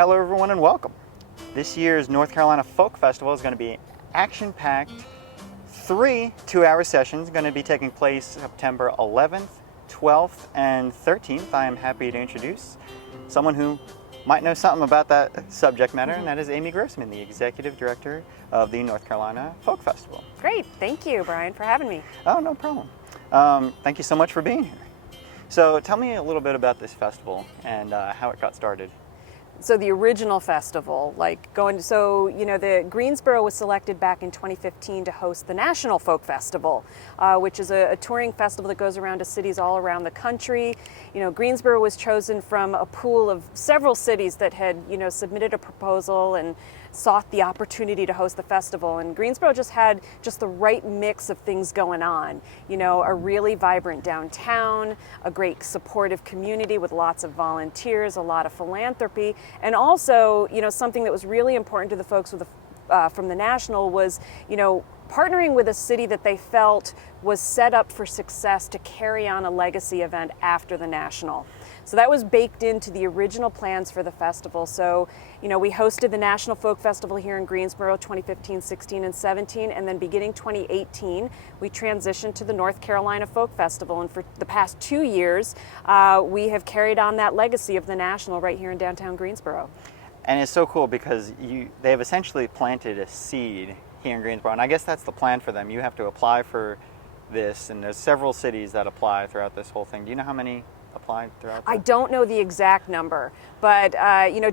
Hello everyone and welcome. This year's North Carolina Folk Festival is going to be action-packed. 3 two-hour sessions going to be taking place September 11th, 12th, and 13th. I am happy to introduce someone who might know something about that subject matter, and that is Amy Grossmann, the Executive Director of the North Carolina Folk Festival. Great. Thank you, Brian, for having me. Oh, no problem. Thank you so much for being here. So tell me a little bit about this festival and how it got started. So the original festival, the Greensboro was selected back in 2015 to host the National Folk Festival, which is a touring festival that goes around to cities all around the country. Greensboro was chosen from a pool of several cities that had, submitted a proposal and sought the opportunity to host the festival. And Greensboro just had the right mix of things going on. A really vibrant downtown, a great supportive community with lots of volunteers, a lot of philanthropy, and also, something that was really important to the folks with from the National was, partnering with a city that they felt was set up for success to carry on a legacy event after the National. So that was baked into the original plans for the festival. So, we hosted the National Folk Festival here in Greensboro 2015, 16, and 17, and then beginning 2018, we transitioned to the North Carolina Folk Festival. And for the past 2 years, we have carried on that legacy of the National right here in downtown Greensboro. And it's so cool because they have essentially planted a seed here in Greensboro, and I guess that's the plan for them. You have to apply for this, and there's several cities that apply throughout this whole thing. Do you know how many applied throughout? I don't know the exact number, but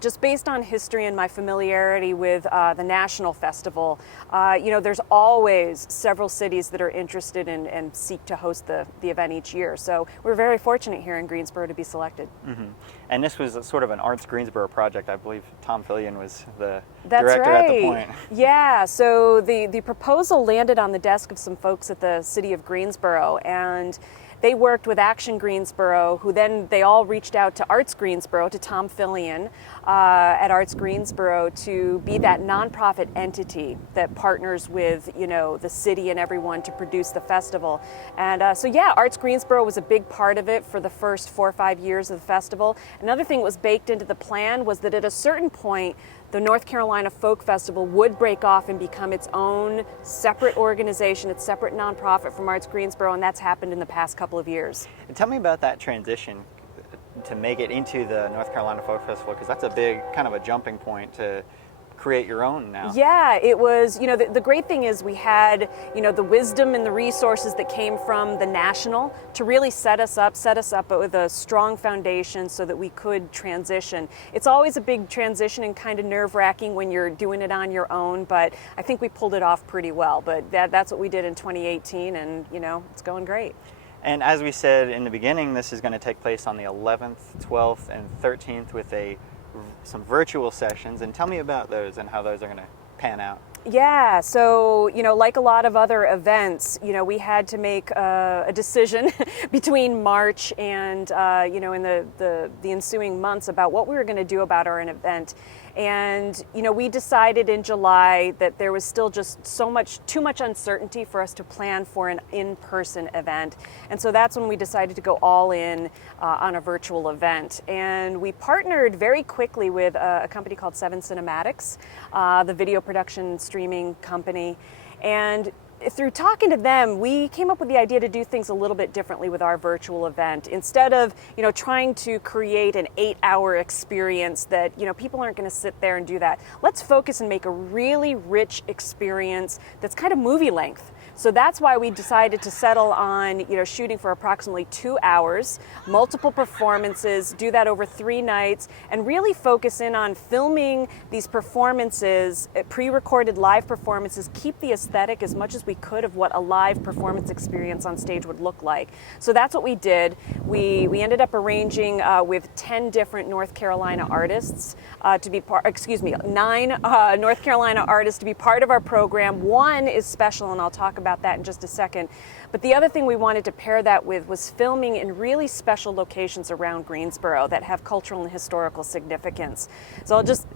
just based on history and my familiarity with the National Festival, there's always several cities that are interested in and seek to host the event each year. So we're very fortunate here in Greensboro to be selected. Mm-hmm. And this was sort of an Arts Greensboro project. I believe Tom Fillion was the That's director right. at the point. Yeah, so the proposal landed on the desk of some folks at the city of Greensboro, and they worked with Action Greensboro, who then they all reached out to Arts Greensboro, to Tom Fillion at Arts Greensboro, to be that nonprofit entity that partners with, the city and everyone to produce the festival. And Arts Greensboro was a big part of it for the first 4 or 5 years of the festival. Another thing that was baked into the plan was that at a certain point, the North Carolina Folk Festival would break off and become its own separate organization, its separate nonprofit from Arts Greensboro, and that's happened in the past couple of years. And tell me about that transition to make it into the North Carolina Folk Festival, because that's a big kind of a jumping point to create your own now. Yeah, it was, the great thing is we had, the wisdom and the resources that came from the National to really set us up with a strong foundation so that we could transition. It's always a big transition and kind of nerve-wracking when you're doing it on your own, but I think we pulled it off pretty well. But that's what we did in 2018, and, it's going great. And as we said in the beginning, this is going to take place on the 11th, 12th, and 13th with some virtual sessions, and tell me about those and how those are going to pan out. Yeah, so, like a lot of other events, we had to make a decision between March and, in the ensuing months about what we were going to do about our event. And, we decided in July that there was still just too much uncertainty for us to plan for an in-person event. And so that's when we decided to go all in on a virtual event. And we partnered very quickly with a company called 7 Cinematics, the video production streaming company. And through talking to them, we came up with the idea to do things a little bit differently with our virtual event. Instead of, trying to create an 8-hour experience that, people aren't going to sit there and do that. Let's focus and make a really rich experience that's kind of movie length. So that's why we decided to settle on, shooting for approximately 2 hours, multiple performances, do that over 3 nights, and really focus in on filming these performances, pre-recorded live performances, keep the aesthetic as much as we could of what a live performance experience on stage would look like. So that's what we did. We ended up arranging with 10 different North Carolina artists to be 9 North Carolina artists to be part of our program. One is special, and I'll talk about that in just a second. But the other thing we wanted to pair that with was filming in really special locations around Greensboro that have cultural and historical significance. So I'll just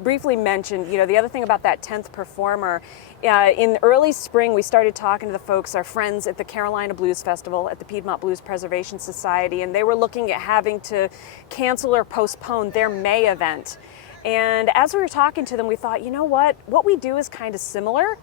briefly mention, the other thing about that 10th performer, in early spring we started talking to the folks, our friends at the Carolina Blues Festival at the Piedmont Blues Preservation Society, and they were looking at having to cancel or postpone their May event. And as we were talking to them, we thought, you know what we do is kind of similar.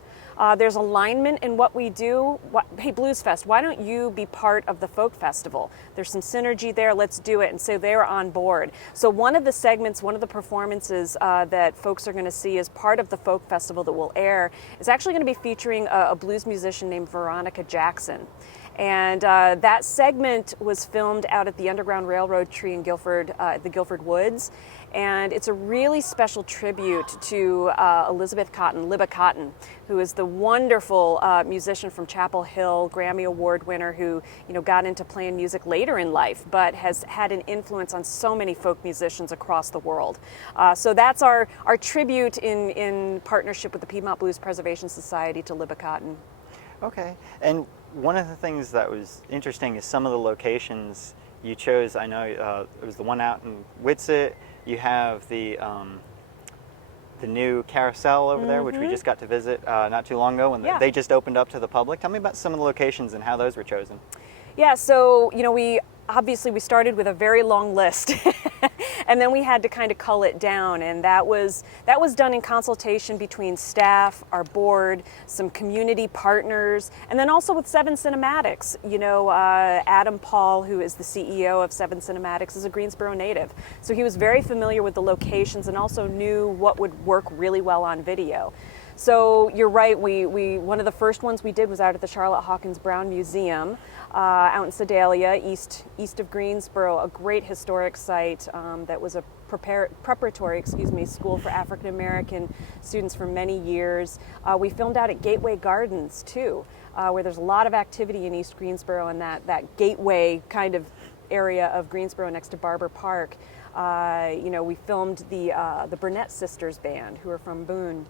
There's alignment in what we do. Hey, Blues Fest, why don't you be part of the folk festival? There's some synergy there, let's do it. And so they're on board. So one of the segments, one of the performances that folks are going to see as part of the folk festival that will air is actually going to be featuring a blues musician named Veronica Jackson. And that segment was filmed out at the Underground Railroad Tree in Guilford, the Guilford Woods. And it's a really special tribute to Elizabeth Cotton, Libba Cotton, who is the wonderful musician from Chapel Hill, Grammy Award winner who, got into playing music later in life, but has had an influence on so many folk musicians across the world. So that's our tribute in partnership with the Piedmont Blues Preservation Society to Libba Cotton. Okay. And one of the things that was interesting is some of the locations you chose. I know it was the one out in Whitsett. You have the new carousel over there, which we just got to visit not too long ago when they just opened up to the public. Tell me about some of the locations and how those were chosen. Yeah, so we started with a very long list. And then we had to kind of cull it down, and that was done in consultation between staff, our board, some community partners, and then also with Seven Cinematics. Adam Paul, who is the CEO of Seven Cinematics, is a Greensboro native, so he was very familiar with the locations and also knew what would work really well on video. So you're right, we one of the first ones we did was out at the Charlotte Hawkins Brown Museum out in Sedalia, east of Greensboro, a great historic site that was a preparatory school for African American students for many years. We filmed out at Gateway Gardens too, where there's a lot of activity in East Greensboro and that gateway kind of area of Greensboro next to Barber Park. We filmed the Burnett Sisters band, who are from Boone.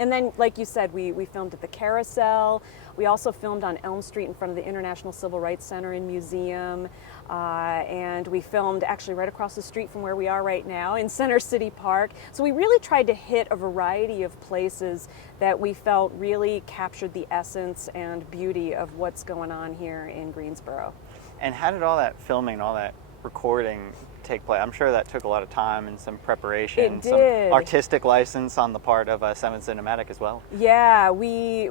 And then, like you said, we filmed at the Carousel. We also filmed on Elm Street in front of the International Civil Rights Center and Museum. And we filmed actually right across the street from where we are right now in Center City Park. So we really tried to hit a variety of places that we felt really captured the essence and beauty of what's going on here in Greensboro. And how did all that filming, all that recording take place? I'm sure that took a lot of time and some preparation, some artistic license on the part of Seven Cinematic as well. Yeah, we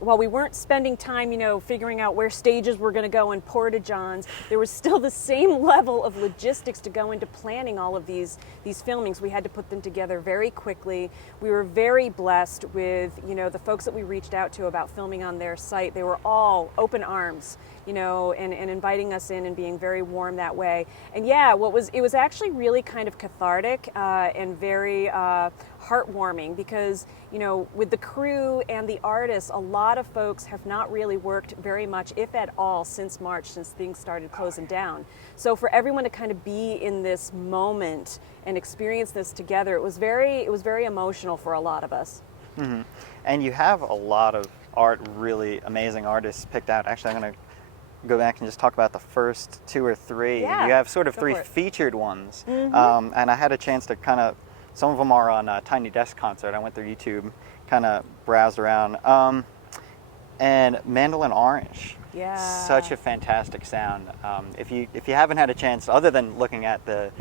while we weren't spending time, figuring out where stages were going to go and porta-johns, there was still the same level of logistics to go into planning all of these filmings. We had to put them together very quickly. We were very blessed with, the folks that we reached out to about filming on their site. They were all open arms, and inviting us in and being very warm that way. And yeah, it was actually really kind of cathartic and very heartwarming because, with the crew and the artists, a lot of folks have not really worked very much, if at all, since March, since things started closing down. So for everyone to kind of be in this moment and experience this together, it was very emotional for a lot of us. Mm-hmm. And you have a lot of really amazing artists picked out. Actually, I'm going to go back and just talk about the first two or three. Yeah, you have sort of three featured ones. Mm-hmm. And I had a chance to kind of, some of them are on Tiny Desk Concert. I went through YouTube, kind of browsed around. And Mandolin Orange. Yeah. Such a fantastic sound. If you haven't had a chance, other than looking at the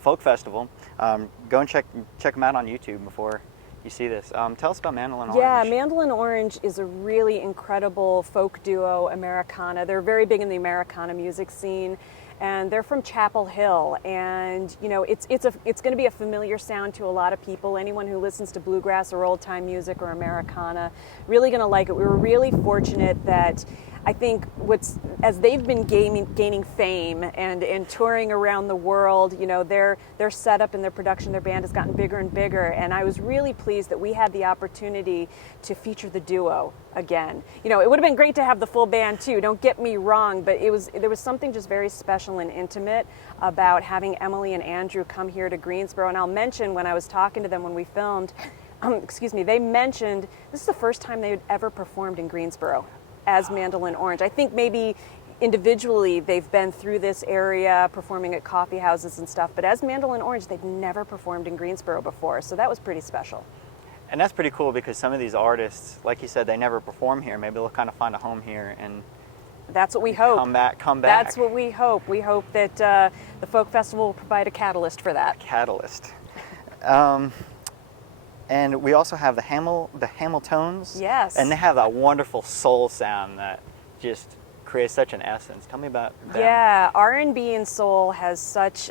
folk festival, go and check them out on YouTube before you see this. Tell us about Mandolin Orange. Yeah, Mandolin Orange is a really incredible folk duo, Americana. They're very big in the Americana music scene, and they're from Chapel Hill. And it's going to be a familiar sound to a lot of people. Anyone who listens to bluegrass or old time music or Americana, really going to like it. We were really fortunate that I think as they've been gaining fame and touring around the world, their setup and their production, their band has gotten bigger and bigger. And I was really pleased that we had the opportunity to feature the duo again. It would have been great to have the full band too, don't get me wrong, but there was something just very special and intimate about having Emily and Andrew come here to Greensboro. And I'll mention, when I was talking to them when we filmed, they mentioned this is the first time they had ever performed in Greensboro as Mandolin Orange. I think maybe individually they've been through this area performing at coffee houses and stuff, but as Mandolin Orange, they've never performed in Greensboro before, so that was pretty special. And that's pretty cool because some of these artists, like you said, they never perform here. Maybe they'll kind of find a home here and that's what we hope. Come back. That's what we hope. We hope that the Folk Festival will provide a catalyst for that. Catalyst. And we also have the Hamiltones. Yes. And they have that wonderful soul sound that just creates such an essence. Tell me about them. Yeah, R&B and soul has such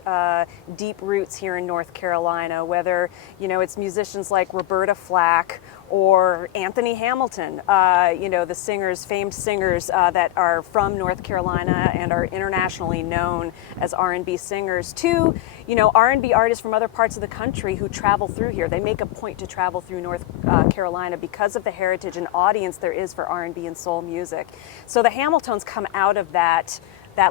deep roots here in North Carolina, whether, it's musicians like Roberta Flack or Anthony Hamilton, the singers, famed singers that are from North Carolina and are internationally known as R&B singers, to, R&B artists from other parts of the country who travel through here. They make a point to travel through North Carolina because of the heritage and audience there is for R&B and soul music. So the Hamiltones come out of that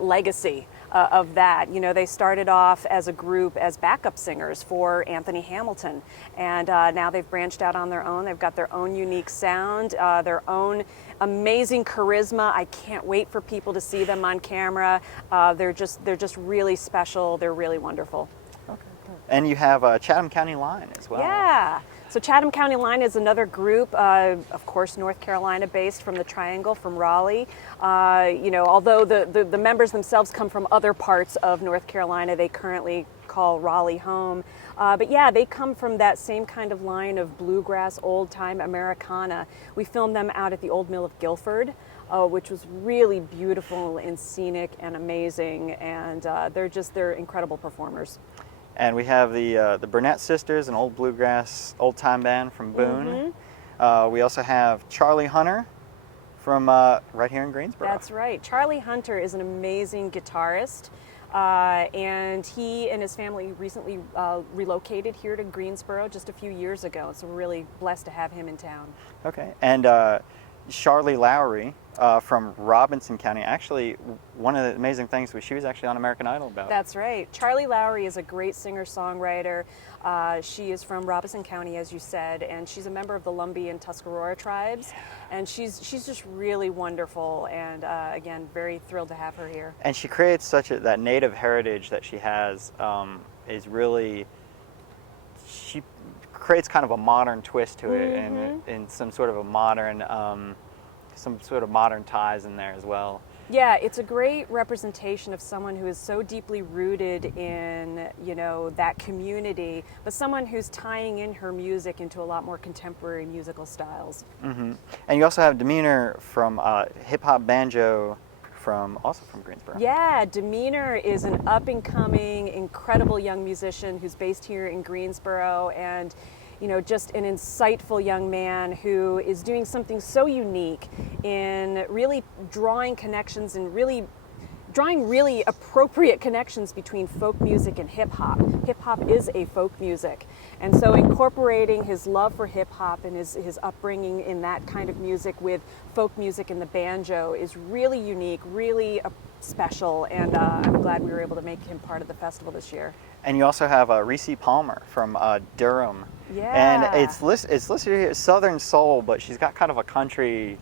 legacy of that. They started off as a group as backup singers for Anthony Hamilton, and now they've branched out on their own. They've got their own unique sound, their own amazing charisma. I can't wait for people to see them on camera. They're just really special. They're really wonderful. Okay, good. And you have Chatham County Line as well. Yeah. So Chatham County Line is another group, of course, North Carolina based, from the Triangle, from Raleigh. Although the members themselves come from other parts of North Carolina, they currently call Raleigh home. But yeah, they come from that same kind of line of bluegrass, old time Americana. We filmed them out at the Old Mill of Guilford, which was really beautiful and scenic and amazing. And they're incredible performers. And we have the Burnett Sisters, an old bluegrass, old-time band from Boone. Mm-hmm. We also have Charlie Hunter from right here in Greensboro. That's right. Charlie Hunter is an amazing guitarist, and he and his family recently relocated here to Greensboro just a few years ago. So we're really blessed to have him in town. Okay. And Charlie Lowry from Robinson County. Actually, one of the amazing things was she was actually on American Idol about. That's right. Charlie Lowry is a great singer-songwriter. She is from Robinson County, as you said, and she's a member of the Lumbee and Tuscarora tribes. And she's just really wonderful, and again, very thrilled to have her here. And she creates that native heritage that she has is really, she creates kind of a modern twist to it, and some sort of modern ties in there as well. Yeah, it's a great representation of someone who is so deeply rooted in, that community, but someone who's tying in her music into a lot more contemporary musical styles. Mm-hmm. And you also have Demeanor from hip-hop banjo also from Greensboro. Yeah, Demeanor is an up-and-coming, incredible young musician who's based here in Greensboro, and just an insightful young man who is doing something so unique in really drawing connections and drawing really appropriate connections between folk music and hip hop. Hip hop is a folk music. And so incorporating his love for hip hop and his upbringing in that kind of music with folk music and the banjo is really unique, really special, and I'm glad we were able to make him part of the festival this year. And you also have Reese Palmer from Durham. Yeah. And it's listed here as Southern Soul, but she's got kind of a country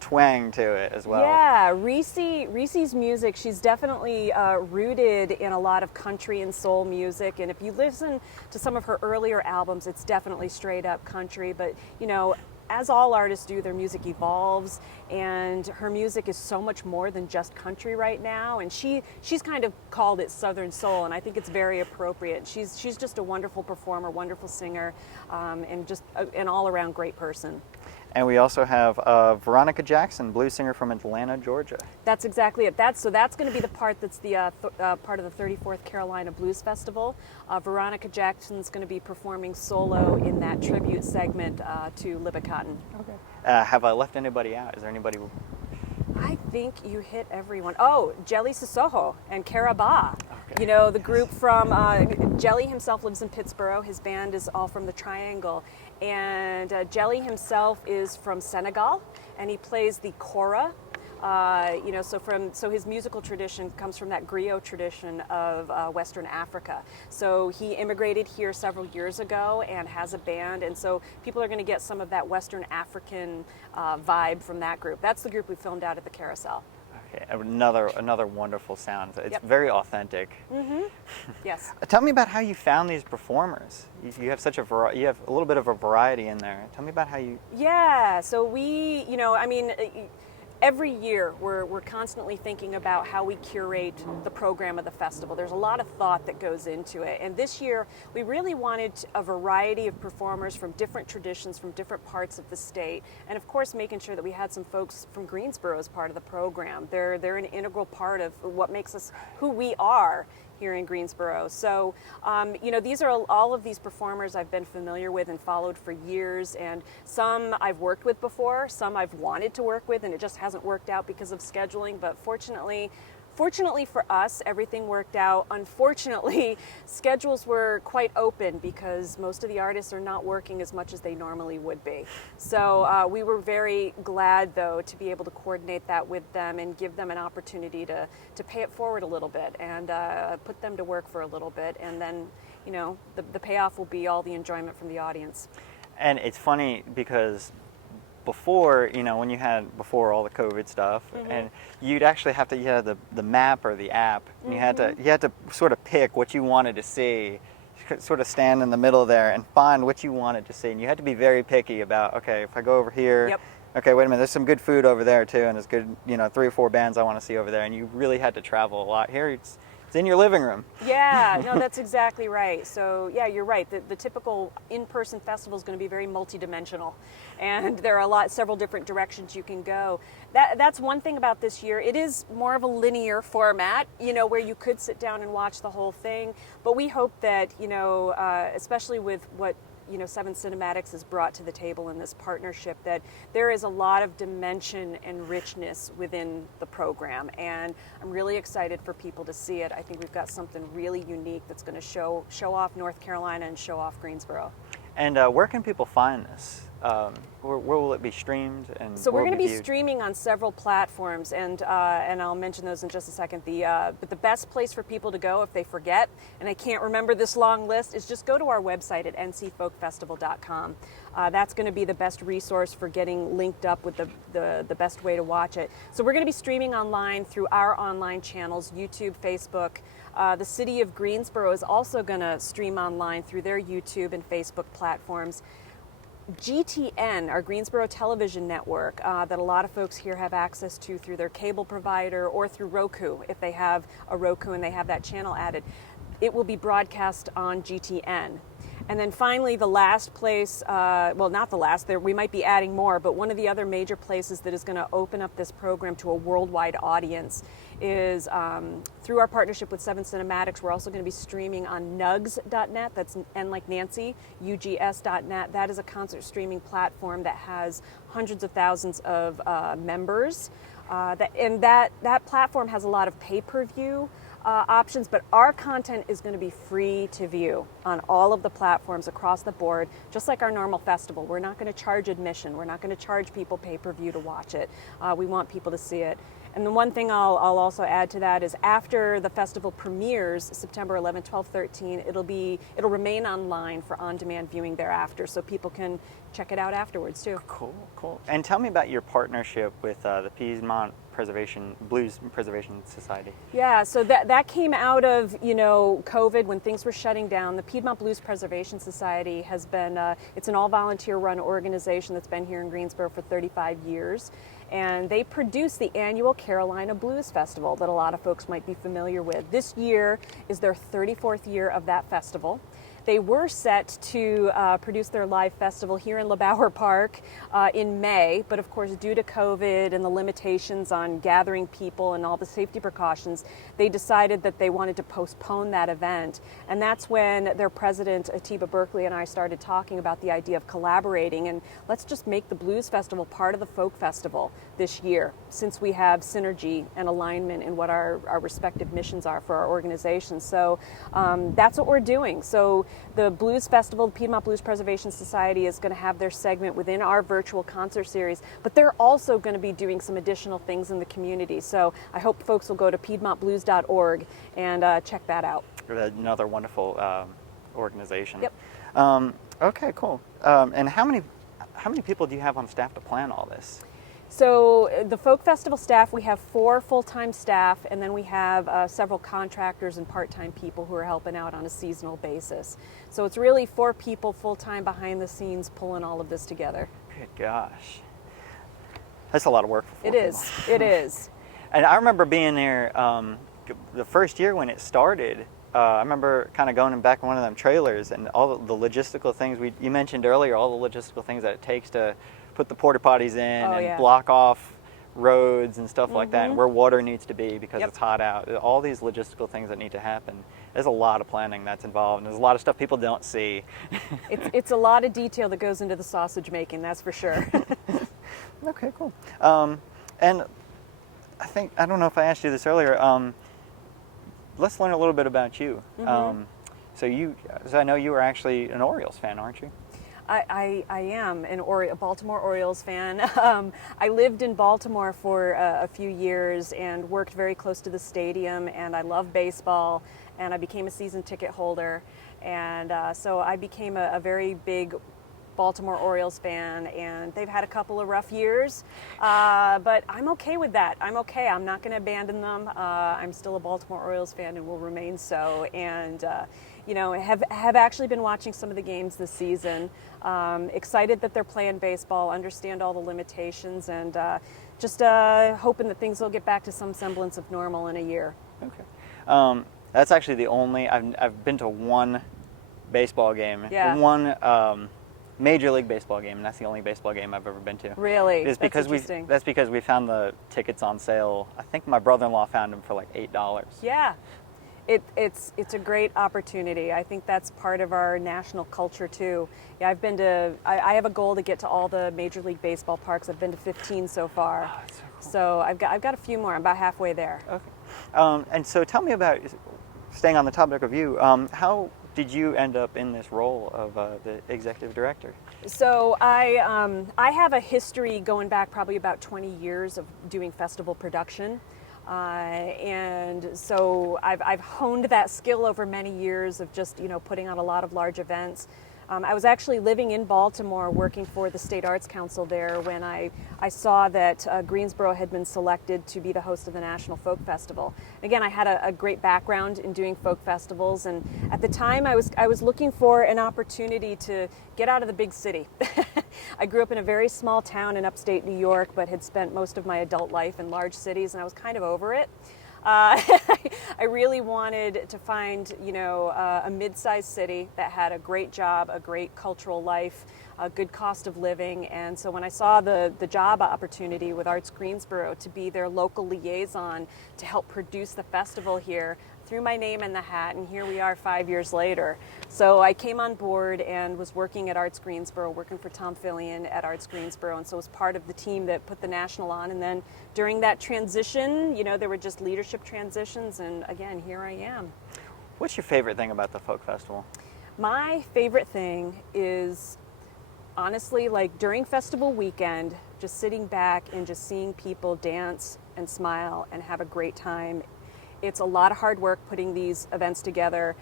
twang to it as well. Yeah, Reese's music, she's definitely rooted in a lot of country and soul music, and if you listen to some of her earlier albums, it's definitely straight up country, but as all artists do, their music evolves, and her music is so much more than just country right now, and she's kind of called it Southern Soul, and I think it's very appropriate. She's just a wonderful performer, wonderful singer, and just an all-around great person. And we also have Veronica Jackson, blues singer from Atlanta, Georgia. That's exactly it. That's going to be the part that's the part of the 34th Carolina Blues Festival. Veronica Jackson's going to be performing solo in that tribute segment to Libba Cotton. Okay. Have I left anybody out? Is there anybody? I think you hit everyone. Oh, Jelly Sissoko and Karaba. Okay. The group from Jelly himself lives in Pittsburgh. His band is all from the Triangle. And Jelly himself is from Senegal, and he plays the kora. So his musical tradition comes from that griot tradition of Western Africa. So he immigrated here several years ago and has a band, and so people are going to get some of that Western African vibe from that group. That's the group we filmed out at the Carousel. Okay, another wonderful sound. It's very authentic. Mm-hmm. Yes. Tell me about how you found these performers. You have you have a little bit of a variety in there. Tell me about how you. Yeah. So every year we're constantly thinking about how we curate the program of the festival. There's a lot of thought that goes into it. And this year we really wanted a variety of performers from different traditions, from different parts of the state. And of course making sure that we had some folks from Greensboro as part of the program. They're an integral part of what makes us who we are here in Greensboro. So, these are all of these performers I've been familiar with and followed for years, and some I've worked with before, some I've wanted to work with, and it just hasn't worked out because of scheduling. But fortunately for us, everything worked out. Unfortunately, schedules were quite open because most of the artists are not working as much as they normally would be. So we were very glad, though, to be able to coordinate that with them and give them an opportunity to pay it forward a little bit and put them to work for a little bit. And then, the payoff will be all the enjoyment from the audience. And it's funny because before, when you had before all the COVID stuff, and you'd actually have to, you had the map or the app, and you had to sort of pick what you wanted to see. You could sort of stand in the middle there and find what you wanted to see, and you had to be very picky about, okay, if I go over here, okay, wait a minute, there's some good food over there too, and there's good, 3 or 4 bands I want to see over there, and you really had to travel a lot. Here it's in your living room. Yeah, no, that's exactly right. So yeah, you're right. The typical in-person festival is going to be very multidimensional, and there are several different directions you can go. That's one thing about this year. It is more of a linear format, where you could sit down and watch the whole thing. But we hope that, especially with what Seven Cinematics has brought to the table in this partnership, that there is a lot of dimension and richness within the program, and I'm really excited for people to see it. I think we've got something really unique that's going to show off North Carolina and show off Greensboro. And where can people find this? Where will it be streamed? And so we're going to be streaming on several platforms, and I'll mention those in just a second. But the best place for people to go if they forget, and I can't remember this long list, is just go to our website at ncfolkfestival.com. That's going to be the best resource for getting linked up with the best way to watch it. So we're going to be streaming online through our online channels, YouTube, Facebook. The city of Greensboro is also going to stream online through their YouTube and Facebook platforms. GTN, our Greensboro Television Network, that a lot of folks here have access to through their cable provider or through Roku, if they have a Roku and they have that channel added. It will be broadcast on GTN. And then finally, the last place, well, not the last, we might be adding more, but one of the other major places that is going to open up this program to a worldwide audience is through our partnership with Seven Cinematics. We're also going to be streaming on nugs.net, that's N like Nancy, UGS.net. That is a concert streaming platform that has hundreds of thousands of members. That platform has a lot of pay-per-view options, but our content is going to be free to view on all of the platforms across the board, just like our normal festival. We're not going to charge admission. We're not going to charge people pay-per-view to watch it. We want people to see it. And the one thing I'll also add to that is after the festival premieres, September 11, 12, 13, it'll remain online for on-demand viewing thereafter, so people can check it out afterwards too. Cool. And tell me about your partnership with the Piedmont Blues Preservation Society. Yeah, so that came out of COVID when things were shutting down. The Piedmont Blues Preservation Society has been it's an all-volunteer run organization that's been here in Greensboro for 35 years. And they produce the annual Carolina Blues Festival that a lot of folks might be familiar with. This year is their 34th year of that festival. They were set to produce their live festival here in LeBauer Park in May, but of course due to COVID and the limitations on gathering people and all the safety precautions, they decided that they wanted to postpone that event. And that's when their president, Atiba Berkeley, and I started talking about the idea of collaborating, and let's just make the Blues Festival part of the Folk Festival this year, since we have synergy and alignment in what our respective missions are for our organization. So that's what we're doing. So the Blues Festival, the Piedmont Blues Preservation Society, is going to have their segment within our virtual concert series, but they're also going to be doing some additional things in the community. So I hope folks will go to piedmontblues.org and check that out. Another wonderful organization. Yep. Okay, cool. And how many people do you have on staff to plan all this? So the Folk Festival staff, we have 4 full-time staff, and then we have several contractors and part-time people who are helping out on a seasonal basis. So it's really 4 people full-time behind the scenes pulling all of this together. Good gosh. That's a lot of work for 4 It people. is. It is. And I remember being there the first year when it started. I remember kind of going in back in one of them trailers and all the logistical things you mentioned earlier, all the logistical things that it takes to put the porta potties in Oh, and yeah. block off roads and stuff like that, and where water needs to be because Yep. it's hot out. All these logistical things that need to happen. There's a lot of planning that's involved, and there's a lot of stuff people don't see. It's a lot of detail that goes into the sausage making, that's for sure. Okay, cool. And I don't know if I asked you this earlier. Let's learn a little bit about you. So I know you are actually an Orioles fan, aren't you? I am a Baltimore Orioles fan. I lived in Baltimore for a few years and worked very close to the stadium, and I love baseball, and I became a season ticket holder, and so I became a very big Baltimore Orioles fan, and they've had a couple of rough years, but I'm okay with that. I'm okay. I'm not going to abandon them. I'm still a Baltimore Orioles fan and will remain so, and have actually been watching some of the games this season. Excited that they're playing baseball, understand all the limitations, and just hoping that things will get back to some semblance of normal in a year. Okay. That's actually the only, I've been to one baseball game. Yeah. One Major League Baseball game, and that's the only baseball game I've ever been to. Really? It's because interesting. That's because we found the tickets on sale. I think my brother-in-law found them for like $8. Yeah. It's a great opportunity. I think that's part of our national culture too. Yeah, I have a goal to get to all the Major League Baseball parks. I've been to 15 so far. Oh, that's so cool. So I've got a few more. I'm about halfway there. Okay. And so tell me about, staying on the topic of you, how did you end up in this role of the executive director? So I have a history going back probably about 20 years of doing festival production. And so I've honed that skill over many years of just, putting on a lot of large events. I was actually living in Baltimore working for the State Arts Council there when I saw that Greensboro had been selected to be the host of the National Folk Festival. Again, I had a great background in doing folk festivals, and at the time I was looking for an opportunity to get out of the big city. I grew up in a very small town in upstate New York, but had spent most of my adult life in large cities, and I was kind of over it. I really wanted to find, a mid-sized city that had a great job, a great cultural life, a good cost of living. And so when I saw the job opportunity with Arts Greensboro to be their local liaison to help produce the festival here, threw my name in the hat, and here we are 5 years later. So I came on board and was working at Arts Greensboro, working for Tom Fillion at Arts Greensboro, and so was part of the team that put the National on. And then during that transition, there were just leadership transitions, and again, here I am. What's your favorite thing about the folk festival? My favorite thing is, honestly, like during festival weekend, just sitting back and just seeing people dance and smile and have a great time. It's a lot of hard work putting these events together.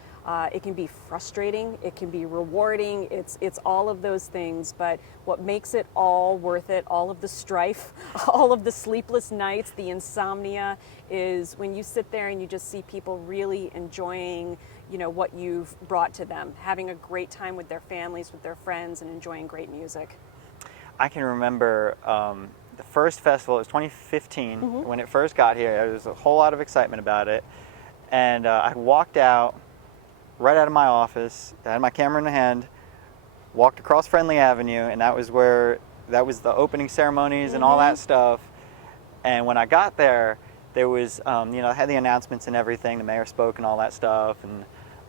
It can be frustrating, it can be rewarding, it's all of those things, but what makes it all worth it, all of the strife, all of the sleepless nights, the insomnia, is when you sit there and you just see people really enjoying what you've brought to them, having a great time with their families, with their friends, and enjoying great music. I can remember the first festival, it was 2015, when it first got here. There was a whole lot of excitement about it. And I walked out, right out of my office, I had my camera in the hand, walked across Friendly Avenue, and that was the opening ceremonies and all that stuff. And when I got there, there was, I had the announcements and everything, the mayor spoke and all that stuff. And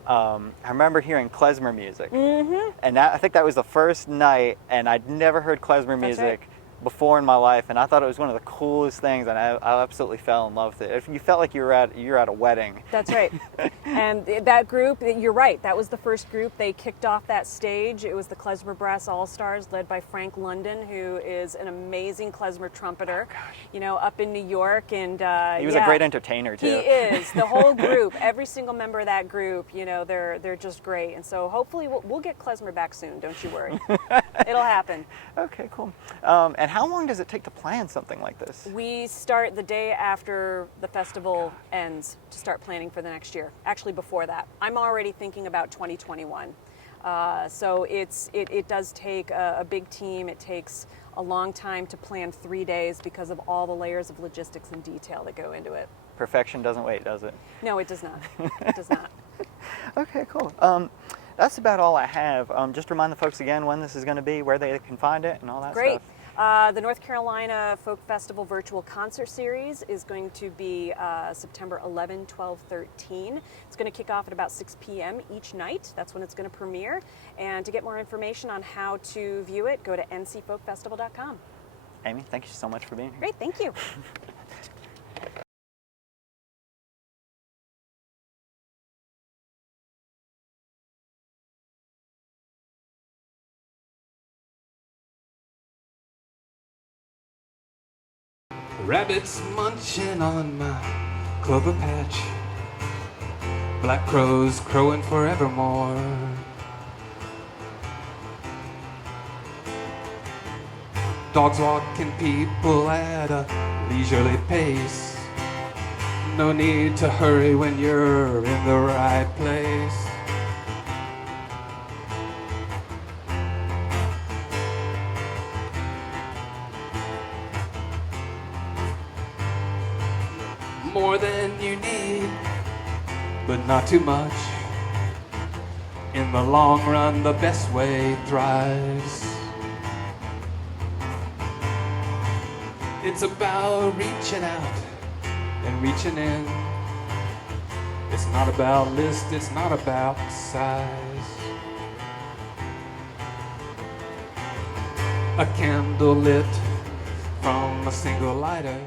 I remember hearing klezmer music. And I think that was the first night, and I'd never heard klezmer music before in my life, and I thought it was one of the coolest things, and I absolutely fell in love with it. If you felt like you're at a wedding. That's right. And that group, you're right, that was the first group. They kicked off that stage. It was the Klezmer Brass All-Stars, led by Frank London, who is an amazing klezmer trumpeter, up in New York. And he was a great entertainer too. He is. The whole group, every single member of that group, they're just great. And so hopefully we'll get klezmer back soon. Don't you worry. It'll happen. Okay, cool. And how long does it take to plan something like this? We start the day after the festival ends to start planning for the next year. Actually, before that. I'm already thinking about 2021. So it does take a big team. It takes a long time to plan 3 days because of all the layers of logistics and detail that go into it. Perfection doesn't wait, does it? No, it does not. It does not. Okay, cool. That's about all I have. Just remind the folks again when this is going to be, where they can find it, and all that Great. stuff. The North Carolina Folk Festival Virtual Concert Series is going to be September 11, 12, 13. It's going to kick off at about 6 p.m. each night. That's when it's going to premiere. And to get more information on how to view it, go to ncfolkfestival.com. Amy, thank you so much for being here. Great, thank you. Rabbits munching on my clover patch, black crows crowing forevermore. Dogs walking people at a leisurely pace. No need to hurry when you're in the right place. More than you need, but not too much. In the long run, the best way thrives. It's about reaching out and reaching in. It's not about list, it's not about size. A candle lit from a single lighter